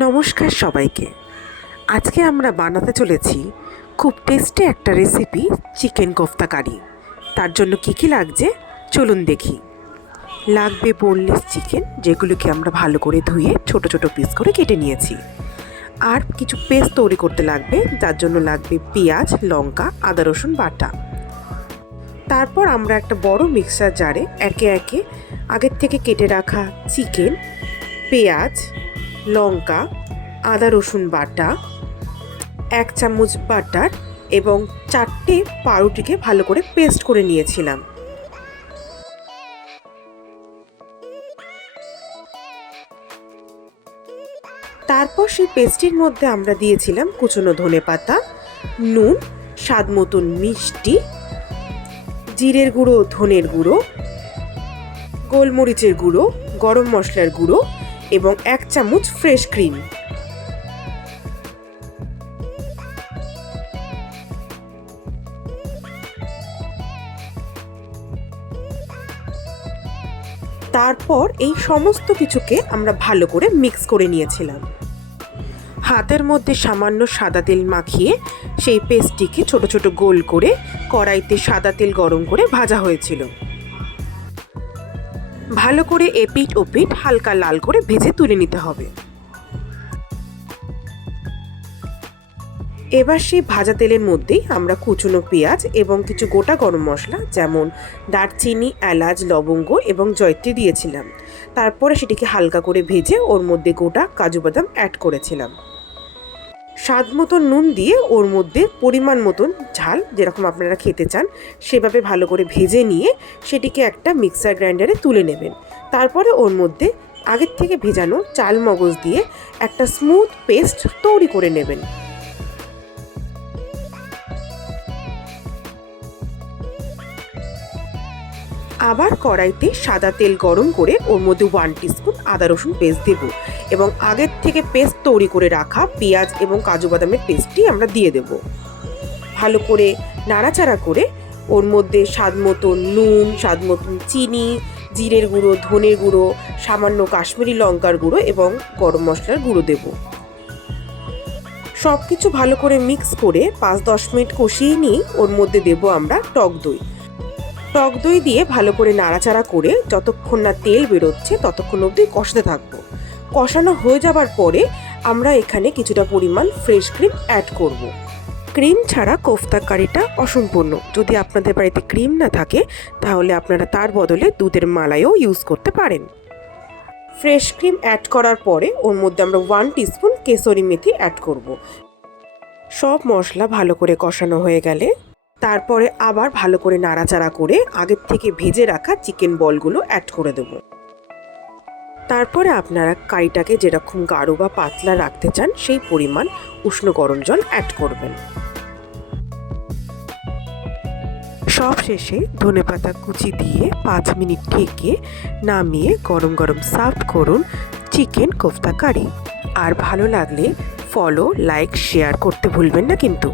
নমস্কার সবাইকে। আজকে আমরা বানাতে চলেছি খুব টেস্টি একটা রেসিপি, চিকেন কোফতা কারি। তার জন্য কি কি লাগছে চলুন দেখি। লাগবে বোনলেস চিকেন, যেগুলোকে আমরা ভালো করে ধুয়ে ছোট ছোট পিস করে কেটে নিয়েছি। আর কিছু পেস্ট তৈরি করতে লাগবে, যার জন্য লাগবে পেঁয়াজ, লঙ্কা, আদা রসুন বাটা। তারপর আমরা একটা বড় মিক্সার জারে একে একে আগের থেকে কেটে রাখা চিকেন, পেঁয়াজ, লঙ্কা, আদা রসুন বাটা, 1 চামচ বাটার এবং 4টে পাউরুটিকে ভালো করে পেস্ট করে নিয়েছিলাম। তারপর সেই পেস্টের মধ্যে আমরা দিয়েছিলাম কুচনো ধনেপাতা, নুন, স্বাদ মতন মিষ্টি, জিরের গুঁড়ো, ধনের গুঁড়ো, গোলমরিচের গুঁড়ো, গরম মশলার গুঁড়ো এবং 1 চামচ ফ্রেশ ক্রিম। তারপর এই সমস্ত কিছুকে আমরা ভালো করে মিক্স করে নিয়েছিলাম। হাতের মধ্যে সামান্য সাদা তেল মাখিয়ে সেই পেস্টটিকে ছোট ছোট গোল করে কড়াইতে সাদা তেল গরম করে ভাজা হয়েছিল। ভালো করে এপিঠ ওপিঠ হালকা লাল করে ভেজে তুলে নিতে হবে। এবার সেই ভাজা তেলের মধ্যেই আমরা কুচনো পেঁয়াজ এবং কিছু গোটা গরম মশলা যেমন দারচিনি, এলাচ, লবঙ্গ এবং জয়ত্রী দিয়েছিলাম। তারপরে সেটিকে হালকা করে ভেজে ওর মধ্যে গোটা কাজু বাদাম অ্যাড করেছিলাম। স্বাদ মতো নুন দিয়ে ওর মধ্যে পরিমাণ মতন ঝাল যেরকম আপনারা খেতে চান সেভাবে ভালো করে ভেজে নিয়ে সেটিকে একটা মিক্সার গ্রাইন্ডারে তুলে নেবেন। তারপরে ওর মধ্যে আগের থেকে ভেজানো চাল মগজ দিয়ে একটা স্মুথ পেস্ট তৈরি করে নেবেন। আবার কড়াইতে সাদা তেল গরম করে ওর মধ্যে 1 টিস্পুন আদা রসুন পেস্ট দেব এবং আগের থেকে পেস্ট তৈরি করে রাখা পেঁয়াজ এবং কাজু বাদামের পেস্টটি আমরা দিয়ে দেব। ভালো করে নাড়াচাড়া করে ওর মধ্যে স্বাদ মতন নুন, স্বাদ মতন চিনি, জিরের গুঁড়ো, ধনের গুঁড়ো, সামান্য কাশ্মীরি লঙ্কার গুঁড়ো এবং গরম মশলার গুঁড়ো দেব। সব কিছু ভালো করে মিক্স করে 5-10 মিনিট কষিয়ে নিয়ে ওর মধ্যে দেব আমরা টক দই। টক দই দিয়ে ভালো করে নাড়াচাড়া করে যতক্ষণ না তেল বেরোচ্ছে ততক্ষণ অবধি কষাতে থাকবো। কষানো হয়ে যাবার পরে আমরা এখানে কিছুটা পরিমাণ ফ্রেশ ক্রিম অ্যাড করব। ক্রিম ছাড়া কোফতা কারিটা অসম্পূর্ণ। যদি আপনাদের বাড়িতে ক্রিম না থাকে তাহলে আপনারা তার বদলে দুধের মালাইও ইউজ করতে পারেন। ফ্রেশ ক্রিম অ্যাড করার পরে ওর মধ্যে আমরা 1 টিস্পুন কেশরি মেথি অ্যাড করব। সব মশলা ভালো করে কষানো হয়ে গেলে তারপরে আবার ভালো করে নাড়াচাড়া করে আগের থেকে ভেজে রাখা চিকেন বলগুলো অ্যাড করে দেব। তারপরে আপনারা কারিটাকে যেরকম গাঢ় বা পাতলা রাখতে চান সেই পরিমাণ উষ্ণ গরম জল অ্যাড করবেন। সব শেষে ধনেপাতা কুচি দিয়ে 5 মিনিট ঢেকে নামিয়ে গরম গরম সার্ভ করুন চিকেন কোফতা কারি। আর ভালো লাগলে ফলো, লাইক, শেয়ার করতে ভুলবেন না কিন্তু।